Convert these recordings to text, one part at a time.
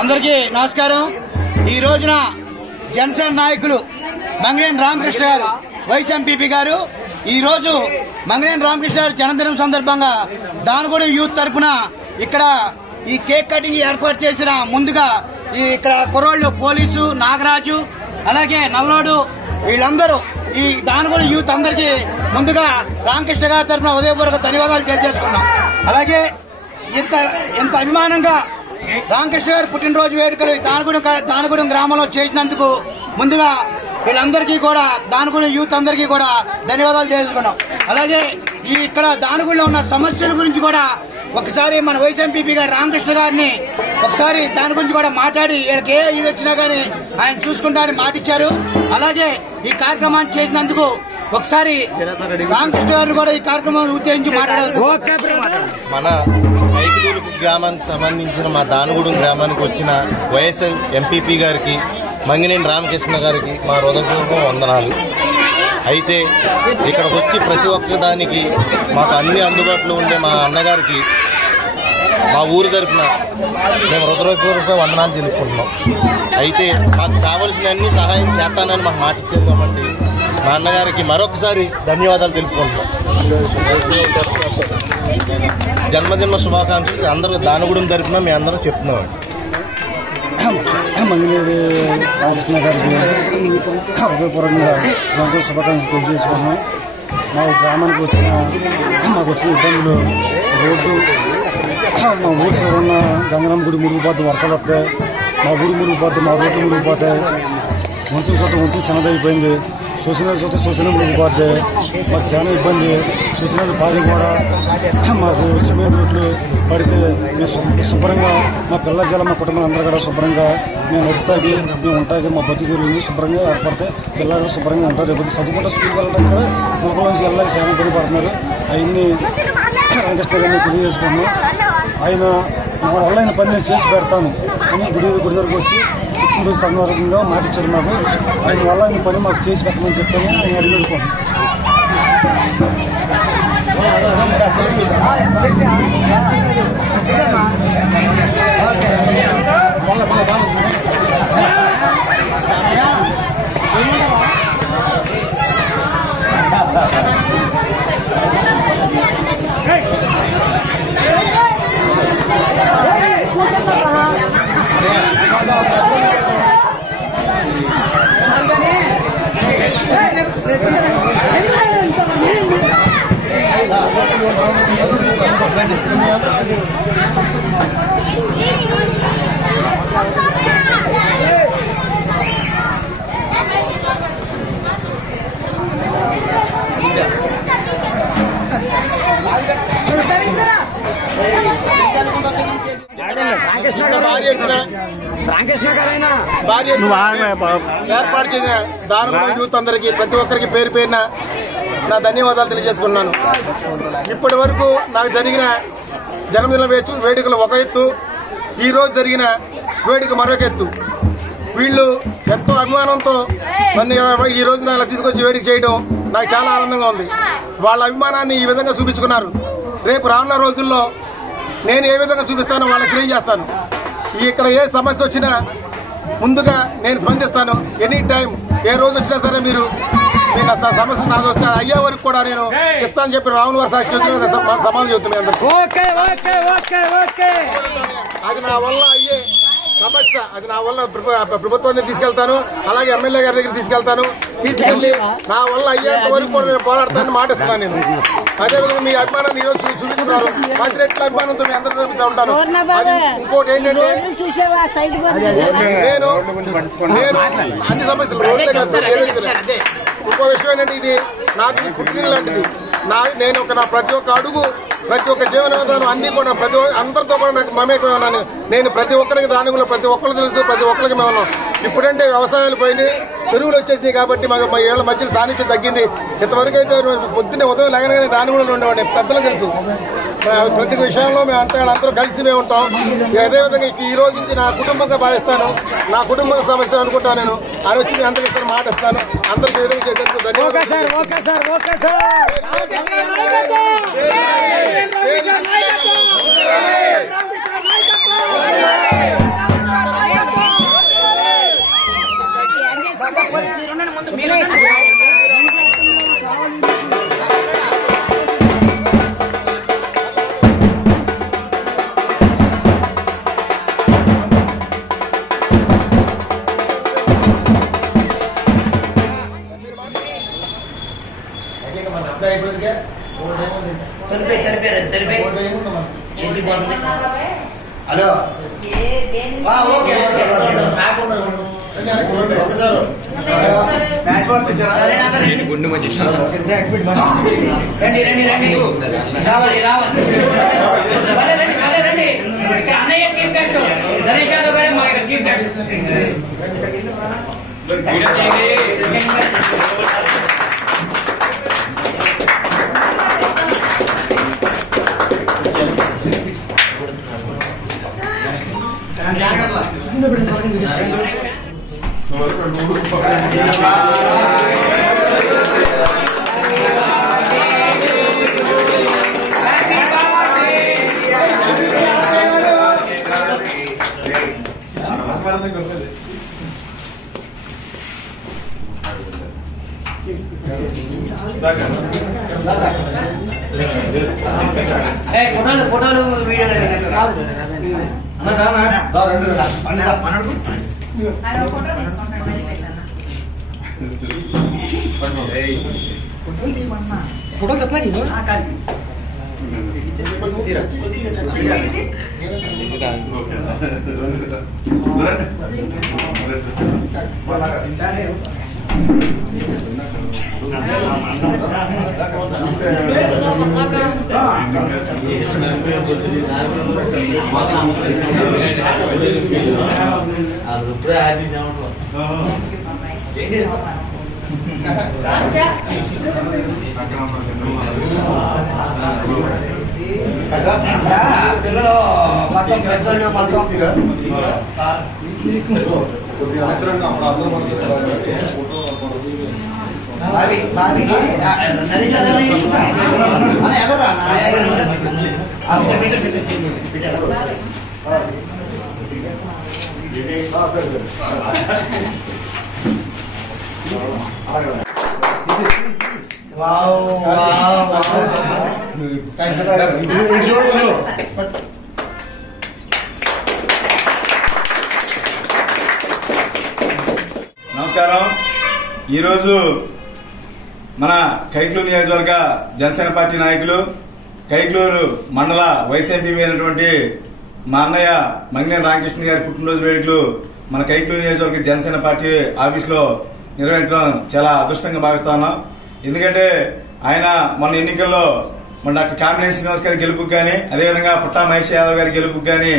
అందరికీ నమస్కారం। ఈ రోజున జనసేన నాయకులు మంగినేని రామకృష్ణ గారు వైస్ ఎంపీపీ గారు ఈ రోజు మంగినేని రామకృష్ణ గారు జన్మదినం సందర్భంగా దానగూడెం యూత్ తరఫున ఇక్కడ ఈ కేక్ కటింగ్ ఏర్పాటు చేసిన ముందుగా ఇక్కడ కుర్రోళ్ళు పోలీసు నాగరాజు అలాగే నల్లోడు వీళ్ళందరూ ఈ దానగూడెం యూత్ అందరికీ ముందుగా రామకృష్ణ గారి తరఫున ఉదయపూర్వక ధన్యవాదాలు తెలియజేసుకున్నాం। అలాగే ఇంత అభిమానంగా రామకృష్ణ గారు పుట్టినరోజు వేడుకలు దానగూడెం గ్రామంలో చేసినందుకు ముందుగా వీళ్ళందరికీ కూడా దానగూడెం యూత్ అందరికీ కూడా ధన్యవాదాలు తెలియజేసుకున్నాం। అలాగే ఇక్కడ దానగూడెంలో ఉన్న సమస్యల గురించి కూడా ఒకసారి మన వైస్ ఎంపీపీ గారు రామకృష్ణ గారిని ఒకసారి దాని గురించి కూడా మాట్లాడి వీళ్ళకి ఏ ఇది వచ్చినా గానీ ఆయన చూసుకుంటారని మాటిచ్చారు। అలాగే ఈ కార్యక్రమాన్ని చేసినందుకు ఒకసారి రామకృష్ణ గారిని కూడా ఈ కార్యక్రమాన్ని ఉద్దేశించి మాట్లాడారు। మన ఐకిలూరు గ్రామానికి సంబంధించిన మా దానగూడెం గ్రామానికి వచ్చిన వైఎస్ఆర్ ఎంపీపీ గారికి మంగినేని రామకృష్ణ గారికి మా హృదయపూర్వక వందనాలు। అయితే ఇక్కడికి వచ్చి ప్రతి ఒక్క దానికి మాకు అన్ని అందుబాటులో ఉండే మా అన్నగారికి మా ఊరు తరఫున మేము హృదయపూర్వక వందనాలు తెలుపుకుంటున్నాం। అయితే మాకు కావలసిన అన్ని సహాయం చేస్తానని మాకు మాట ఇచ్చారు కాబట్టి మా అన్నగారికి మరొకసారి ధన్యవాదాలు తెలుపుకుంటున్నాం। జన్మదిన శుభాకాంక్షలు అందరూ దానగూడెం తరఫున మేము అందరం చెప్తున్నాం। మంగినేని రామకృష్ణ గారికి హృదయపూర్వకంగా ఎంతో శుభాకాంక్షలు తెలియజేసుకున్నాం। మా గ్రామానికి మాకు వచ్చిన ఇబ్బందులు రోడ్డు మా ఊరు సైడ్ ఉన్న గంగరమ్మ గుడి మురిగిపోతే వర్షాలు వస్తాయి, మా ఊరు మురిగిపోతే మా రోడ్డు మురిగిపోతాయి, వంతు చిన్నదైపోయింది, సూచనలు చూస్తే సూచనలు పోతే మాకు చాలా ఇబ్బంది. సూచనలు పాది కూడా మాకు సిమెంట్ రోడ్లు పడితే మేము శుభ్రంగా మా పిల్ల జల మా కుటుంబం అందరూ కూడా శుభ్రంగా మేము నడుపుతాకి మేము ఉంటాకి మా బతుకులు శుభ్రంగా ఏర్పడితే పిల్లలు శుభ్రంగా ఉంటారు. రేపు చదువుకుంటే స్కూల్కి వెళ్ళడం కూడా మొక్కల నుంచి వెళ్ళాలి చాలా ఇబ్బంది పడుతున్నారు. అవన్నీ రామకృష్ణ గారిని తెలియజేసుకున్నాను. ఆయన నా వల్ల ఆయన పని నేను చేసి పెడతాను అని గుడి దగ్గరకు వచ్చి ఇప్పుడు సందర్భంగా మాట ఇచ్చారు మాకు. ఆయన వల్ల ఆయన పని మాకు చేసి పెట్టమని చెప్పాను. ఆయన అడిగడుకోండి. ఏర్పాటు చేసిన దానగుణం యూత్ అందరికీ ప్రతి ఒక్కరికి పేరు పేరున నా ధన్యవాదాలు తెలియజేసుకున్నాను. ఇప్పటి వరకు నాకు జరిగిన జన్మదిన వేడుకలు ఒక ఎత్తు, ఈ రోజు జరిగిన వేడుక మరొక ఎత్తు. వీళ్ళు ఎంతో అభిమానంతో నన్ను ఈ రోజున ఇలా తీసుకొచ్చి వేడుక చేయడం నాకు చాలా ఆనందంగా ఉంది. వాళ్ళ అభిమానాన్ని ఈ విధంగా చూపించుకున్నారు. రేపు రానున్న రోజుల్లో నేను ఏ విధంగా చూపిస్తానో వాళ్ళకి తెలియజేస్తాను. ఇక్కడ ఏ సమస్య వచ్చినా ముందుగా నేను స్పందిస్తాను. ఎనీ టైం ఏ రోజు వచ్చినా సరే మీరు సమస్య నాది వస్తే అయ్యే వరకు కూడా నేను ఇస్తానని చెప్పి రావుల వారి సాక్షి సమాధానం చెబుతున్నాను. అది నా వల్ల అయ్యే సమస్య, అది నా వల్ల ప్రభుత్వాన్ని తీసుకెళ్తాను, అలాగే ఎమ్మెల్యే గారి దగ్గర తీసుకెళ్లి నా వల్ల అయ్యేంత వరకు కూడా నేను పోరాడతానని మాటిస్తున్నాను. నేను అదేవిధంగా మీ అభిమానాన్ని ఈ రోజు చూపించుకున్నారు. 10 రెట్ల అభిమానంతో మీ అందరూ చూపుతూ ఉంటాను. అది ఇంకోటి ఏంటంటే నేను అన్ని సమస్యలు రోడ్లే కాదు. ఇంకో విషయం ఏంటంటే ఇది నాకు పుట్టిన లాంటిది. నేను నా ప్రతి ఒక్క అడుగు, ప్రతి ఒక్క జీవన విధానం అన్ని కూడా అందరితో కూడా నాకు మమేకమే ఉన్నాను. నేను ప్రతి ఒక్కరికి దానిలో ప్రతి ఒక్కరు తెలుసు, ప్రతి ఒక్కరికి మేము ఉన్నాం. ఇప్పుడంటే వ్యవసాయాలు పోయినాయి, చెరువులు వచ్చేసినాయి కాబట్టి మాకు మా ఏళ్ల మధ్యలో సాన్నిధ్యం తగ్గింది. ఇంతవరకు అయితే పొద్దున్నే ఉదయం లేకనే దాని కూడా ఉండేవాడి పెద్దలు తెలుసు. ప్రతి విషయంలో మేము అందరూ కలిసి మేము ఉంటాం. అదేవిధంగా ఈ రోజు నుంచి నా కుటుంబంగా భావిస్తాను, నా కుటుంబ సమస్య అనుకుంటాను. నేను అని వచ్చి మీ అందరికీ ఇస్తాను, మాట ఇస్తాను. అందరికీ విధంగా చేసేందుకు హలో గుండు మంచి రండి రండి రండి రావాలి రావాలి రండి అన్నయ్య చీఫ్ గెస్ట్ గణేష్ యాదవ్ గారే మా చీఫ్ గెస్ట్ ఫోటోలు వీడియో ఫోటో చెప్పలేదు నమస్కారం. ఈరోజు మన కైట్లూరు నియోజకవర్గ జనసేన పార్టీ నాయకులు, కైట్లూరు మండల వైస్ ఎంపీ అయినటువంటి మా అన్నయ్య మంగినేని రామకృష్ణ గారి పుట్టినరోజు వేడుకలు మన కైట్లూరు నియోజకవర్గ జనసేన పార్టీ ఆఫీసులో నిర్వహించడం చాలా అదృష్టంగా భావిస్తున్నాం. ఎందుకంటే ఆయన మన ఎన్నికల్లో మన డాక్టర్ కామినేని శ్రీనివాస్ గారి గెలుపుకు కానీ, అదేవిధంగా పుట్టా మహేష్ యాదవ్ గారి గెలుపుకు కానీ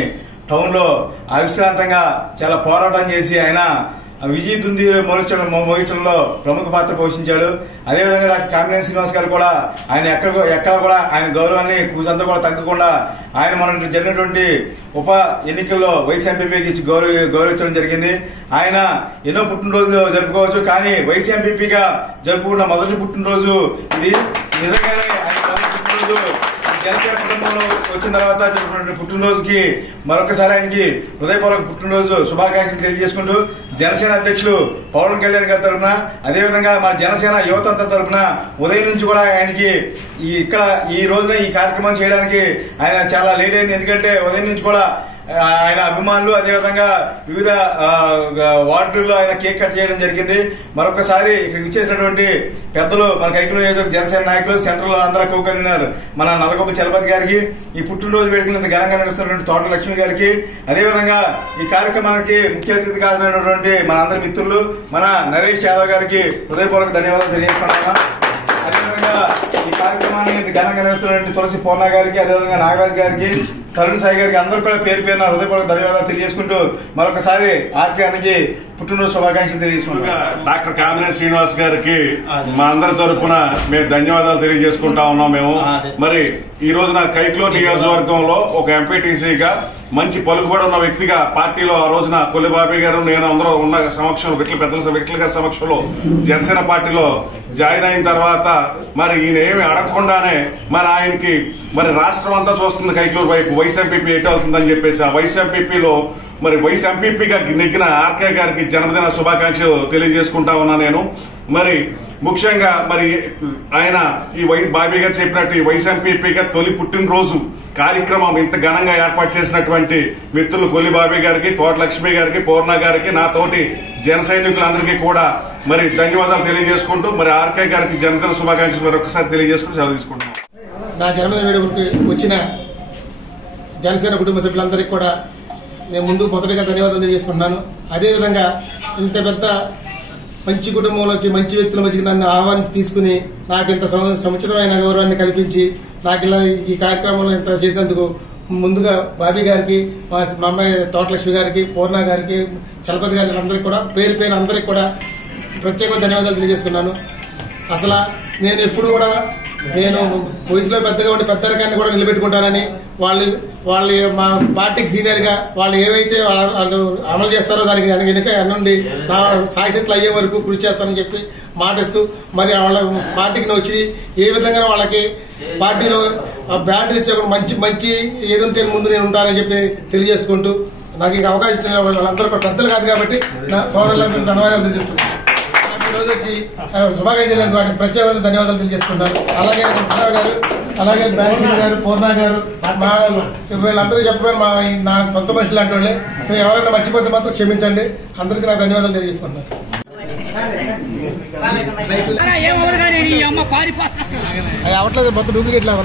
టౌన్ లో అవిశ్రాంతంగా చాలా పోరాటం చేసి ఆయన విజయ దుంది మోగించడంలో ప్రముఖ పాత్ర పోషించాడు. అదేవిధంగా డాక్టర్ కామినేని శ్రీనివాస్ గారు కూడా ఆయన ఎక్కడ కూడా ఆయన గౌరవాన్ని కూసంతా కూడా తగ్గకుండా ఆయన మన జరిగినటువంటి ఉప ఎన్నికల్లో వైస్ ఎంపీపీకి ఇచ్చి గౌరవించడం జరిగింది. ఆయన ఎన్నో పుట్టినరోజులు జరుపుకోవచ్చు, కానీ వైస్ ఎంపీపీగా జరుపుకున్న మొదటి పుట్టినరోజు ఇది. నిజంగానే ఆయన పుట్టినరోజు జనసేన కుటుంబంలో వచ్చిన తర్వాత జరుపుకున్న పుట్టినరోజుకి మరొకసారి ఆయనకి హృదయపూర్వక పుట్టినరోజు శుభాకాంక్షలు తెలియజేసుకుంటూ జనసేన అధ్యక్షులు పవన్ కళ్యాణ్ గారి తరఫున, అదేవిధంగా మన జనసేన యువతంతా తరఫున ఉదయం నుంచి కూడా ఆయనకి ఇక్కడ ఈ రోజున ఈ కార్యక్రమం చేయడానికి ఆయన చాలా లేట్ అయింది. ఎందుకంటే ఉదయం నుంచి కూడా ఆయన అభిమానులు, అదేవిధంగా వివిధ వార్డుల్లో ఆయన కేక్ కట్ చేయడం జరిగింది. మరొకసారి ఇక్కడ విచ్చేసినటువంటి పెద్దలు, మన కైట్లూరు నియోజకవర్గ జనసేన నాయకులు, సెంట్రల్ ఆంధ్ర కో కన్వీనర్ మన నల్లగొప్ప చలపతి గారికి, ఈ పుట్టినరోజు వేడుకలు ఇంత ఘనంగా నిర్వహిస్తున్నటువంటి తోట లక్ష్మి గారికి, అదేవిధంగా ఈ కార్యక్రమానికి ముఖ్య అతిథి కారణమైనటువంటి మన అందరి మిత్రులు మన నరేష్ యాదవ్ గారికి హృదయపూర్వక ధన్యవాదాలు తెలియజేస్తున్నాను. అదేవిధంగా ఈ కార్యక్రమాన్ని ఘనంగా నిర్వహిస్తున్నటువంటి తులసి పూర్ణ గారికి, అదేవిధంగా నాగరాజ్ గారికి, తరుణ్ సాయి గారికి అందరూ కూడా పేరు పేరున హృదయపూర్వక ధన్యవాదాలు తెలియజేసుకుంటూ మరొకసారి ఆర్కేకి పుట్టినరోజు శుభాకాంక్షలు తెలియజేసుకుంటాం. డాక్టర్ కామినేని శ్రీనివాస్ గారికి మా అందరి తరఫున మేము ధన్యవాదాలు తెలియజేసుకుంటా ఉన్నాం. మేము మరి ఈ రోజున కైట్లూరు నియోజకవర్గంలో ఒక ఎంపీటీసీగా మంచి పలుకుబడి ఉన్న వ్యక్తిగా పార్టీలో ఆ రోజున కొల్లిబాబీ గారు నేను అందరూ ఉన్న సమక్షంలో విట్ల గారి సమక్షంలో జనసేన పార్టీలో జాయిన్ అయిన తర్వాత మరి ఈయన ఏమి అడగకుండానే మరి ఆయనకి మరి రాష్ట్రం అంతా చూస్తుంది కైట్లూరు వైపు వైస్ ఎంపీపీ ఎటు అవుతుందని చెప్పేసి ఆ వైస్ ఎంపీపీలో మరి వైస్ ఎంపీపీగా నెగ్గిన ఆర్కే గారికి జన్మదిన శుభాకాంక్షలు తెలియజేసుకుంటా ఉన్నా నేను. మరి ముఖ్యంగా మరి ఆయన ఈ బాబీ గారు చెప్పినట్టు ఈ వైస్ ఎంపీపీగా తొలి పుట్టినరోజు కార్యక్రమం ఇంత ఘనంగా ఏర్పాటు చేసినటువంటి మిత్రులు కొల్లి బాబీ గారికి, తోట లక్ష్మి గారికి, పూర్ణ గారికి, నా తోటి జన సైనికులందరికీ కూడా మరి ధన్యవాదాలు తెలియజేసుకుంటూ మరి ఆర్కే గారికి జన్మదిన శుభాకాంక్షలు మరొకసారి తెలియజేసుకుంటూ సెలవు తీసుకుంటున్నాం. నా జన్మదిన వేడుకలకు వచ్చిన జనసేన కుటుంబ సభ్యులందరికీ కూడా నేను ముందు మొదటిగా ధన్యవాదాలు తెలియజేసుకుంటున్నాను. అదేవిధంగా ఇంత పెద్ద మంచి కుటుంబంలోకి మంచి వ్యక్తుల మధ్యకి నన్ను ఆహ్వానించి తీసుకుని నాకు ఇంత సముచితమైన గౌరవాన్ని కల్పించి నాకు ఇలా ఈ కార్యక్రమంలో ఇంత చేసినందుకు ముందుగా బాబీ గారికి, మా అమ్మాయి తోటలక్ష్మి గారికి, పూర్ణ గారికి, చలపతి గారికి అందరికీ కూడా పేరు పేరు అందరికీ కూడా ప్రత్యేక ధన్యవాదాలు తెలియజేసుకున్నాను. అసలు నేను ఎప్పుడు కూడా నేను వయసులో పెద్దగా ఉండి పెద్దరికాన్ని కూడా నిలబెట్టుకుంటానని, వాళ్ళు మా పార్టీకి సీనియర్ గా వాళ్ళు ఏవైతే వాళ్ళు అమలు చేస్తారో దానికి వెనుక నుండి నా సాయశక్తులు అయ్యే వరకు కృషి చేస్తానని చెప్పి మాటిస్తూ మరి వాళ్ళ పార్టీకి వచ్చి ఏ విధంగా వాళ్ళకి పార్టీలో బ్యాట్ తెచ్చే మంచి ఏదంటే ముందు నేను ఉంటానని చెప్పి తెలియజేసుకుంటూ నాకు ఈ అవకాశం ఇచ్చిన వాళ్ళందరూ పెద్దలు కాదు కాబట్టి నా సోదరులందరూ ధన్యవాదాలు తెలియజేసుకుంటాను. రోజు వచ్చి శుభాకాంక్షలు వాటికి ప్రత్యేకంగా ధన్యవాదాలు తెలియజేసుకుంటారు. అలాగే కృష్ణరావు గారు, అలాగే బ్యాంకింగ్ గారు, పూర్ణ గారు, మా వీళ్ళందరూ చెప్పారు నా సొంత మనుషులు లాంటి వాళ్ళే. ఎవరైనా మర్చిపోతే మాత్రం క్షమించండి. అందరికీ నా ధన్యవాదాలు తెలియజేసుకుంటాను. అవట్లేదు మొత్తం డూప్లికేట్ లాగా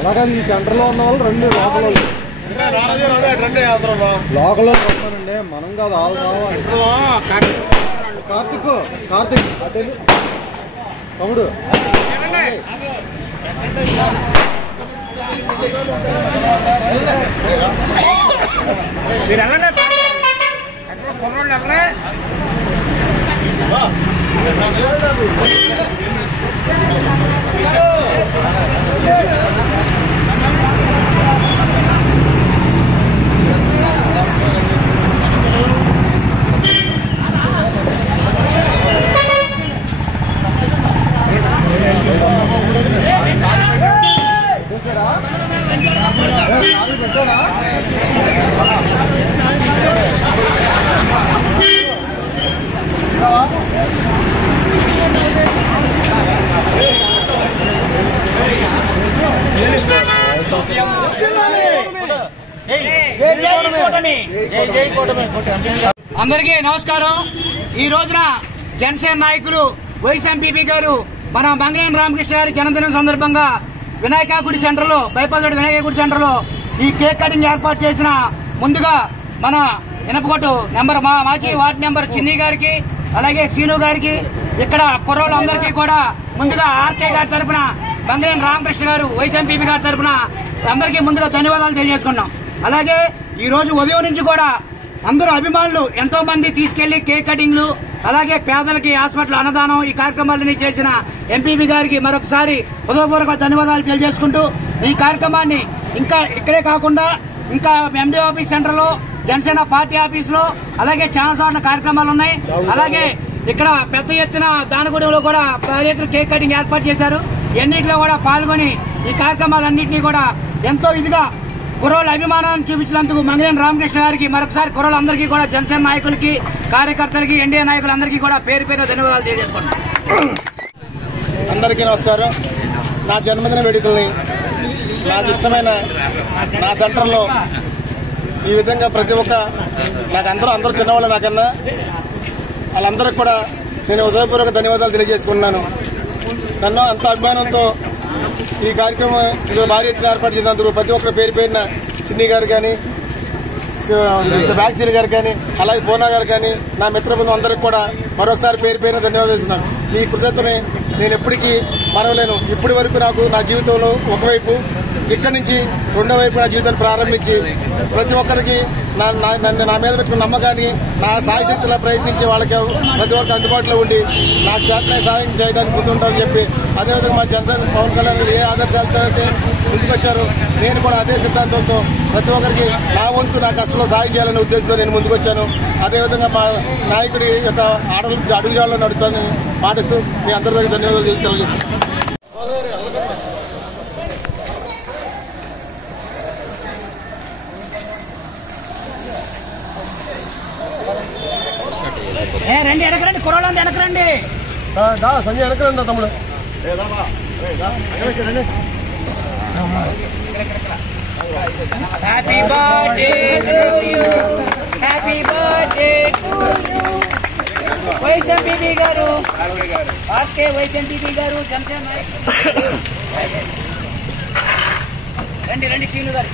అలాగే ఈ సెంటర్ లో ఉన్న వాళ్ళు రెండు లోకల్ లోకల్ వస్తానండి. మనం కాదు వాళ్ళు కావాలి. కార్తిక్ తమ్ముడు అందరికీ నమస్కారం. ఈ రోజున జనసేన నాయకులు వైస్ ఎంపీపీ గారు మన మంగళేని రామకృష్ణ గారి జన్మదినం సందర్భంగా వినాయక గుడి సెంటర్ లో బైపాస్ రోడ్ వినాయక గుడి సెంటర్ లో ఈ కేక్ కటింగ్ ఏర్పాటు చేసిన ముందుగా మన ఇనపకొట్టు మాజీ వార్డు నెంబర్ చిన్ని గారికి అలాగే సీను గారికి ఇక్కడ కుర్రోళ్ళందరికీ కూడా ముందుగా ఆర్కే గారి తరఫున మంగళేని రామకృష్ణ గారు వైస్ ఎంపీపీ గారి తరఫున అందరికీ ముందుగా ధన్యవాదాలు తెలియజేసుకున్నాం. అలాగే ఈ రోజు ఉదయం నుంచి కూడా అందరూ అభిమానులు ఎంతో మంది తీసుకెళ్లి కేక్ కటింగ్లు అలాగే పేదలకి హాస్పిటల్ అన్నదానం ఈ కార్యక్రమాలన్నీ చేసిన ఎంపీపీ గారికి మరొకసారి హృదయపూర్వక ధన్యవాదాలు తెలియజేసుకుంటూ ఈ కార్యక్రమాన్ని ఇంకా ఇక్కడే కాకుండా ఇంకా ఎండీ ఆఫీస్ సెంటర్ లో జనసేన పార్టీ ఆఫీస్ లో అలాగే చాలా చోట్ల కార్యక్రమాలు ఉన్నాయి. అలాగే ఇక్కడ పెద్ద ఎత్తున దానగూడెంలో కూడా పెద్ద ఎత్తున కేక్ కటింగ్ ఏర్పాటు చేశారు. ఎన్నింటిలో కూడా పాల్గొని ఈ కార్యక్రమాలన్నింటినీ కూడా ఎంతో ఇదిగా కుర్రోళ్ళ అభిమానాన్ని చూపించినందుకు మంగళేని రామకృష్ణ గారికి మరొకసారి కుర్రోళ్ళందరికీ కూడా జనసేన నాయకులకి కార్యకర్తలకి ఎన్డీఏ నాయకులందరికీ కూడా పేరు పేరు ధన్యవాదాలు తెలియజేసుకుంటున్నాను. అందరికీ నమస్కారం. నా జన్మదిన వేడుకల్ని నాకు ఇష్టమైన నా సెంటర్లో ఈ విధంగా ప్రతి ఒక్క నాకు అందరూ చిన్నవాళ్ళు నాకన్నా వాళ్ళందరికీ కూడా నేను హృదయపూర్వక ధన్యవాదాలు తెలియజేసుకున్నాను. నన్ను అంత అభిమానంతో ఈ కార్యక్రమం భారీ ఎత్తున ఏర్పాటు చేసినందుకు ప్రతి ఒక్కరి పేరు పేరున చిన్ని గారు కానీ వ్యాక్సిన్ గారు కానీ అలాగే పూర్ణ గారు కానీ నా మిత్ర బృందం అందరికీ కూడా మరొకసారి పేరు పేరున ధన్యవాదాలు చేస్తున్నాను. మీ కృతజ్ఞతని నేను ఎప్పటికీ మరవలేను. ఇప్పటి వరకు నాకు నా జీవితంలో ఒకవైపు ఇక్కడి నుంచి రెండో వైపు నా జీవితాన్ని ప్రారంభించి ప్రతి ఒక్కరికి నా మీద పెట్టుకున్న నమ్మకాన్ని నా సాయశక్తిలా ప్రయత్నించి వాళ్ళకి ప్రతి ఒక్కరికి అందుబాటులో ఉండి నాకు చేతనే సాయం చేయడానికి ముందుంటామని చెప్పి అదేవిధంగా మా జనసేన పవన్ కళ్యాణ్ గారు ఏ ఆదర్శాలతో అయితే ముందుకొచ్చారు నేను కూడా అదే సిద్ధాంతంతో ప్రతి ఒక్కరికి నా వంతు నా కష్టంలో సాయం చేయాలనే ఉద్దేశంతో నేను ముందుకొచ్చాను. అదేవిధంగా మా నాయకుడి యొక్క అడుగుజాడలో నడుస్తానని పాటిస్తూ మీ అందరి దగ్గర ధన్యవాదాలు తెలియజేస్తున్నాను. రండి వెనకరండి కుర్రోళ్ళంతా వెనకరండి సంజయ్ వెనకరండి తమ్ముడు. Happy birthday to you happy birthday to you vice MPP గారు ఆర్కే వైస్ ఎంపీపీ గారు జనసేన రండి రండి సీను గారు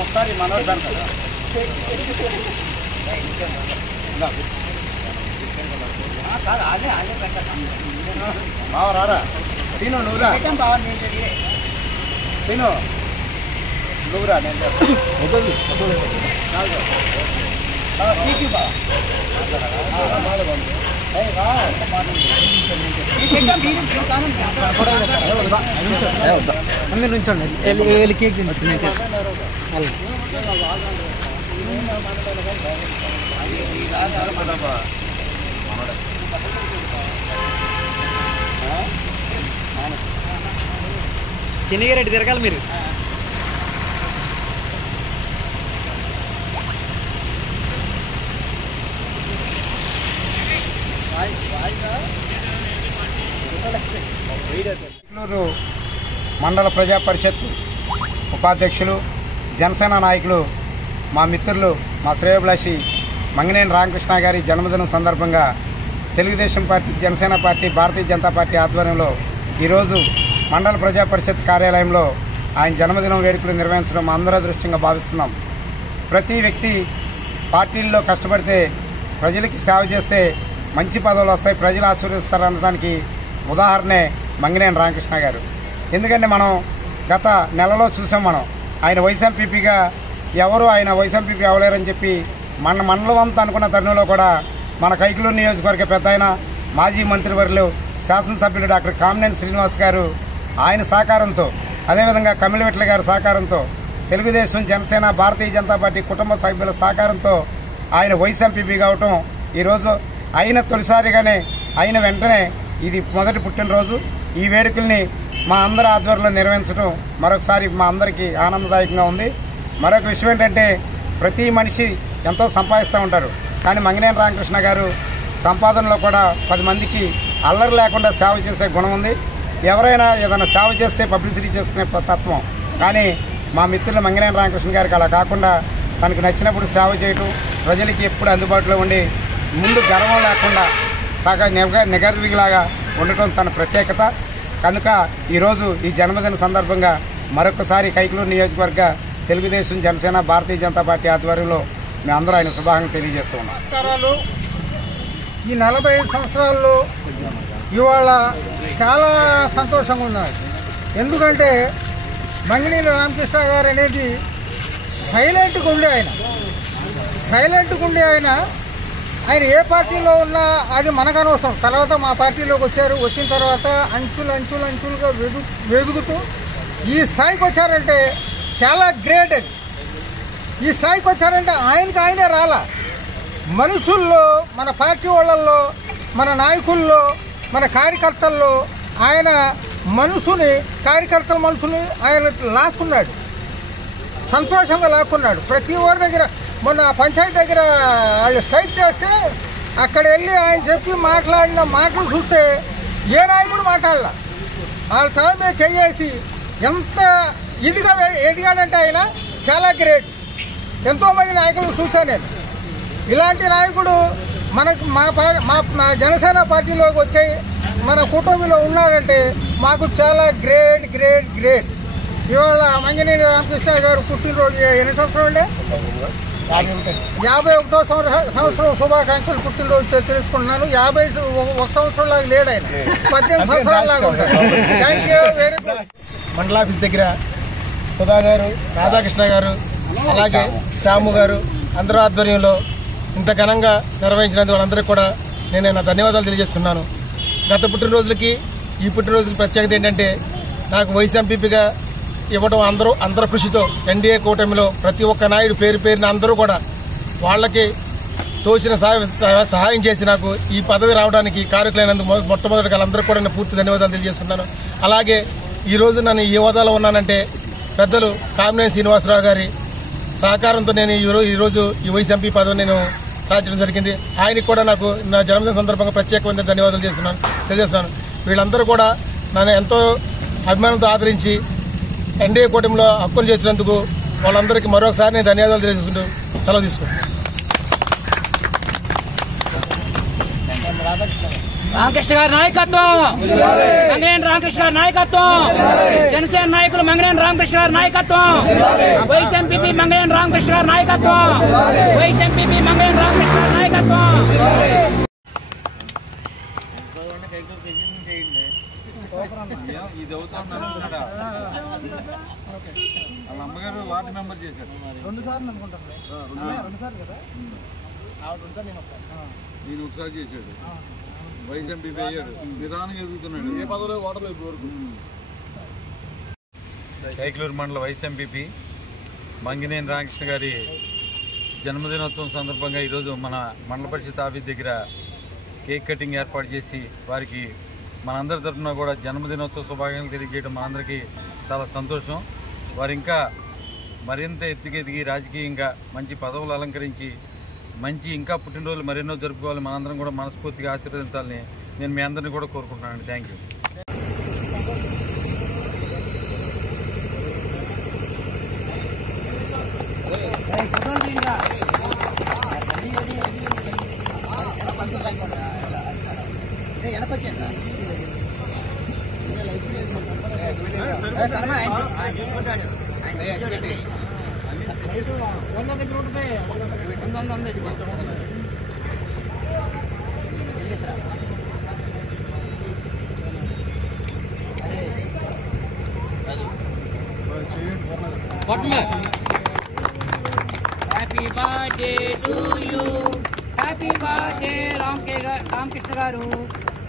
ఒకసారి మనోజ్ రారా సీను నువ్వురా సీను నువ్వురా నేను నుంచండి కేక్ చిన్నగిరెడ్డి తిరగాలి మీరు. మండల ప్రజా పరిషత్ ఉపాధ్యక్షులు జనసేన నాయకులు మా మిత్రులు మా శ్రేయోభిలాషి మంగినేని రామకృష్ణ గారి జన్మదినం సందర్భంగా Telugu Desam party, Janasena party, Bharatiya Janata party ఆధ్వర్యంలో ఈరోజు మండల ప్రజా పరిషత్ కార్యాలయంలో ఆయన జన్మదినం వేడుకలు నిర్వహించడం మా అందరూ అదృష్టంగా భావిస్తున్నాం. ప్రతి వ్యక్తి పార్టీల్లో కష్టపడితే, ప్రజలకి సేవ చేస్తే మంచి పదవులు వస్తాయి, ప్రజలు ఆశీర్వదిస్తారనడానికి ఉదాహరణే మంగినేని రామకృష్ణ గారు. ఎందుకంటే మనం గత నెలలో చూసాం, ఆయన వైస్ ఎంపీపీగా ఎవరు ఆయన వైస్ ఎంపీపీ అవ్వలేరని చెప్పి మన మండలం అంతా అనుకున్న తరుణంలో కూడా మన కైకలూరు నియోజకవర్గ పెద్ద ఆయన మాజీ మంత్రివర్యులు శాసనసభ్యులు డాక్టర్ కామినేని శ్రీనివాస్ గారు ఆయన సహకారంతో, అదేవిధంగా కమిలివిట్ల గారి సహకారంతో, తెలుగుదేశం, జనసేన, భారతీయ జనతా పార్టీ కుటుంబ సభ్యుల సహకారంతో ఆయన వైస్ ఎంపీపీ కావటం ఈరోజు అయిన తొలిసారిగానే అయిన వెంటనే ఇది మొదటి పుట్టినరోజు. ఈ వేడుకల్ని మా అందరి ఆధ్వర్యంలో నిర్వహించడం మరొకసారి మా అందరికీ ఆనందదాయకంగా ఉంది. మరొక విషయం ఏంటంటే, ప్రతి మనిషి ఎంతో సంపాదిస్తూ ఉంటారు, కానీ మంగినేని రామకృష్ణ గారు సంపాదనలో కూడా 10 మందికి అల్లరి లేకుండా సేవ చేసే గుణం ఉంది. ఎవరైనా ఏదైనా సేవ చేస్తే పబ్లిసిటీ చేసుకునే తత్వం, కానీ మా మిత్రులు మంగినేని రామకృష్ణ గారికి అలా కాకుండా తనకు నచ్చినప్పుడు సేవ చేయటం, ప్రజలకి ఎప్పుడు అందుబాటులో ఉండి ముందు గర్వం లేకుండా నిగర్విలాగా ఉండటం తన ప్రత్యేకత. కనుక ఈరోజు ఈ జన్మదిన సందర్భంగా మరొకసారి కైకలూరు నియోజకవర్గ తెలుగుదేశం, జనసేన, భారతీయ జనతా పార్టీ ఆధ్వర్యంలో మేమందరూ ఆయన శుభాకాంక్షలు తెలియజేస్తూ ఉన్నాం. నమస్కారాలు. ఈ 45 సంవత్సరాల్లో ఇవాళ చాలా సంతోషంగా ఉన్నారు. ఎందుకంటే మంగినేని రామకృష్ణ గారు అనేది సైలెంట్గా ఉండే ఆయన ఏ పార్టీలో ఉన్నా అది మనకు అనవసరం. తర్వాత మా పార్టీలోకి వచ్చారు. వచ్చిన తర్వాత అంచులుగా వెదుగుతూ ఈ స్థాయికి వచ్చారంటే చాలా గ్రేట్. అది ఈ స్థాయికి వచ్చారంటే ఆయనే రాలా. మనుషుల్లో, మన పార్టీ వాళ్ళల్లో, మన నాయకుల్లో, మన కార్యకర్తల్లో ఆయన కార్యకర్తల మనసుని ఆయన లాక్కున్నాడు, సంతోషంగా లాక్కున్నాడు. ప్రతి వారి దగ్గర మొన్న పంచాయతీ దగ్గర వాళ్ళు స్ట్రైక్ చేస్తే అక్కడ వెళ్ళి ఆయన చెప్పి మాట్లాడిన మాటలు చూస్తే ఏ నాయకుడు మాట్లాడాల. వాళ్ళ తల మీద చేసి ఎంత ఎదిగాడంటే ఆయన చాలా గ్రేట్. ఎంతోమంది నాయకులు చూశాను నేను. ఇలాంటి నాయకుడు మనకు మా జనసేన పార్టీలోకి వచ్చి మన కూటమిలో ఉన్నాడంటే మాకు చాలా గ్రేట్. ఇవాళ మంగినేని రామకృష్ణ గారు పుట్టినరోజు ఎన్ని సంవత్సరం ఉండే? 51వ సంవత్సరం శుభాకాంక్షలు పుట్టినరోజు తెలుసుకుంటున్నాను. 51 సంవత్సరంలాగా లేడు ఆయన, 18 సంవత్సరాలలాగా ఉంటాడు. Thank you, very good. Mandal office దగ్గర సుధా గారు, రాధాకృష్ణ గారు, అలాగే శ్యాము గారు అందరూ ఆధ్వర్యంలో ఇంత ఘనంగా నిర్వహించినందుకు వాళ్ళందరికీ కూడా నేను నా ధన్యవాదాలు తెలియజేసుకున్నాను. గత పుట్టినరోజులకి ఈ పుట్టినరోజుకి ప్రత్యేకత ఏంటంటే, నాకు వైస్ ఎంపీపీగా ఇవ్వడం అందరూ కృషితో ఎన్డీఏ కూటమిలో ప్రతి ఒక్క నాయుడు పేరున అందరూ కూడా వాళ్ళకి తోచిన సహాయం చేసి నాకు ఈ పదవి రావడానికి కారకులైనందుకు మొట్టమొదటిగా వాళ్ళందరికీ కూడా నేను పూర్తి ధన్యవాదాలు తెలియజేస్తున్నాను. అలాగే ఈ రోజు నన్ను ఈ హోదాలో ఉన్నానంటే పెద్దలు కామినేని శ్రీనివాసరావు గారి సహకారంతో నేను ఈరోజు ఈ వైస్ ఎంపీ పదవి నేను సాధించడం జరిగింది. ఆయనకి కూడా నాకు నా జన్మదిన సందర్భంగా ప్రత్యేకమైన ధన్యవాదాలు తెలియజేస్తున్నాను. వీళ్ళందరూ కూడా నన్ను ఎంతో అభిమానంతో ఆదరించి ఎన్డీఏ కూటమిలో హక్కులు చేర్చినందుకు వాళ్ళందరికీ మరొకసారి నేను ధన్యవాదాలు తెలియజేసుకుంటూ సెలవు తీసుకుంటాను. రామకృష్ణ గారి నాయకత్వం, మంగినేని రామకృష్ణ గారి నాయకత్వం, జనసేన నాయకులు మంగినేని రామకృష్ణ గారి నాయకత్వం, వైస్ ఎంపీపీ మంగినేని రామకృష్ణ గారి నాయకత్వం, వైస్ ఎంపీపీ మంగినేని రామకృష్ణ గారి నాయకత్వం. వాళ్ళ అమ్మగారు వార్డు మెంబర్ చేశారు 2 సార్లు అనుకుంటాను. 2 సార్లు కదా, నేను ఒకసారి చేశాడు. వైస్ ఎంపీ అయ్యాడు, నిదానంగా ఎదుగుతున్నాడు. ఏ పదవిలో వాడలో ఇప్పుడు వరకు. కైకలూరు మండల వైస్ ఎంపీపీ మంగినేని రామకృష్ణ గారి జన్మదినోత్సవం సందర్భంగా ఈరోజు మన మండల పరిషత్ ఆఫీస్ దగ్గర కేక్ కటింగ్ ఏర్పాటు చేసి వారికి మనందరి తరఫున కూడా జన్మదినోత్సవ శుభాకాంక్షలు తెలియజేయడం మనందరికీ చాలా సంతోషం. వారు ఇంకా మరింత ఎత్తుకెదిగి రాజకీయంగా మంచి పదవులు అలంకరించి ఇంకా పుట్టినరోజులు మరెన్నో జరుపుకోవాలి, మనందరం కూడా మనస్ఫూర్తిగా ఆశీర్వదించాలని నేను మీ అందరినీ కూడా కోరుకుంటున్నానండి. Thank you. Happy birthday to you, happy birthday Ramakrishna garu,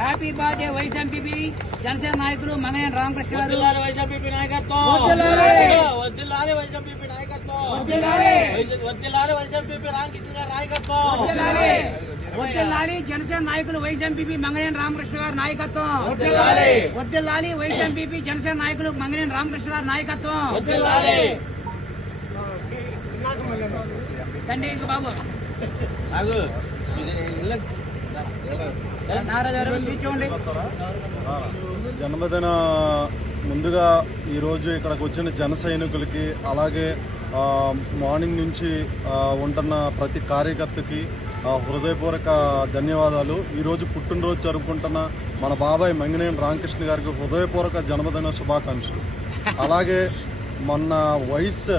happy birthday vice MPP Janasena నాయకులు మంగినేని రామకృష్ణ గారు. వైస్ ఎంపీపీ నాయకత్వం, వర్ధిల్లాలి వైస్ ఎంపీపీ నాయకత్వం, వర్ధిల్లాలి వైస్ ఎంపీపీ రామకృష్ణ గారి నాయకత్వం, వర్ధిల్లాలి జనసేన నాయకులు వైస్ ఎంపీపీ మంగినేని రామకృష్ణ గారి నాయకత్వం, వర్ధిల్లాలి వైస్ ఎంపీపీ జనసేన నాయకులు మంగినేని రామకృష్ణ గారి నాయకత్వం. తండ్రి ఇంక బాబు జన్మదిన ముందుగా ఈరోజు ఇక్కడికి వచ్చిన జన సైనికులకి, అలాగే మార్నింగ్ నుంచి ఉంటున్న ప్రతి కార్యకర్తకి హృదయపూర్వక ధన్యవాదాలు. ఈరోజు పుట్టినరోజు జరుపుకుంటున్న మన బాబాయ్ మంగినేని రామకృష్ణ గారికి హృదయపూర్వక జన్మదిన శుభాకాంక్షలు. అలాగే మొన్న వైస్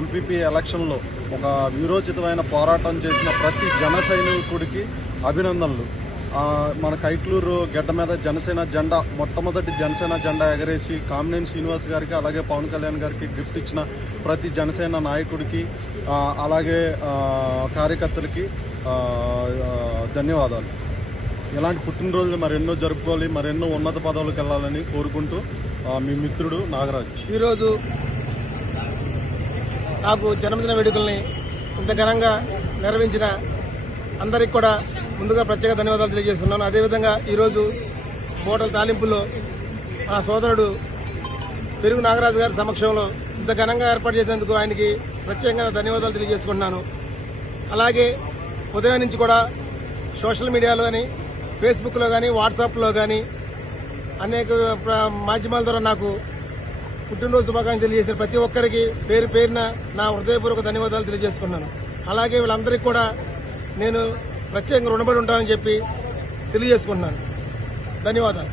ఎంపీపీ ఎలక్షన్లో ఒక వీరోచితమైన పోరాటం చేసిన ప్రతి జన సైనికుడికి అభినందనలు. మన కైకలూరు గడ్డ మీద జనసేన జెండా, మొట్టమొదటి జనసేన జెండా ఎగరేసి కామినేని శ్రీనివాస్ గారికి, అలాగే పవన్ కళ్యాణ్ గారికి గిఫ్ట్ ఇచ్చిన ప్రతి జనసేన నాయకుడికి, అలాగే కార్యకర్తలకి ధన్యవాదాలు. ఇలాంటి పుట్టినరోజులు మరెన్నో జరుపుకోవాలి, మరెన్నో ఉన్నత పదవులకు వెళ్ళాలని కోరుకుంటూ మీ మిత్రుడు నాగరాజు. ఈరోజు నాకు జన్మదిన వేడుకల్ని ఇంత ఘనంగా నిర్వహించిన అందరికి కూడా ముందుగా ప్రత్యేక ధన్యవాదాలు తెలియజేస్తున్నాను. అదేవిధంగా ఈరోజు హోటల్ తాలింపులో మా సోదరుడు పెరుగు నాగరాజు గారి సమక్షంలో ఇంత ఘనంగా ఏర్పాటు చేసేందుకు ఆయనకి ప్రత్యేకంగా ధన్యవాదాలు తెలియజేసుకుంటున్నాను. అలాగే ఉదయం నుంచి కూడా సోషల్ మీడియాలో కానీ, ఫేస్బుక్లో కానీ, వాట్సాప్లో కానీ అనేక మాధ్యమాల ద్వారా నాకు పుట్టినరోజు శుభాకాంక్షలు తెలియజేసిన ప్రతి ఒక్కరికి పేరు పేరున నా హృదయపూర్వక ధన్యవాదాలు తెలియజేసుకున్నాను. అలాగే వీళ్ళందరికీ కూడా నేను ప్రత్యేకంగా రుణపడి ఉంటానని చెప్పి తెలియజేసుకుంటున్నాను. ధన్యవాదాలు.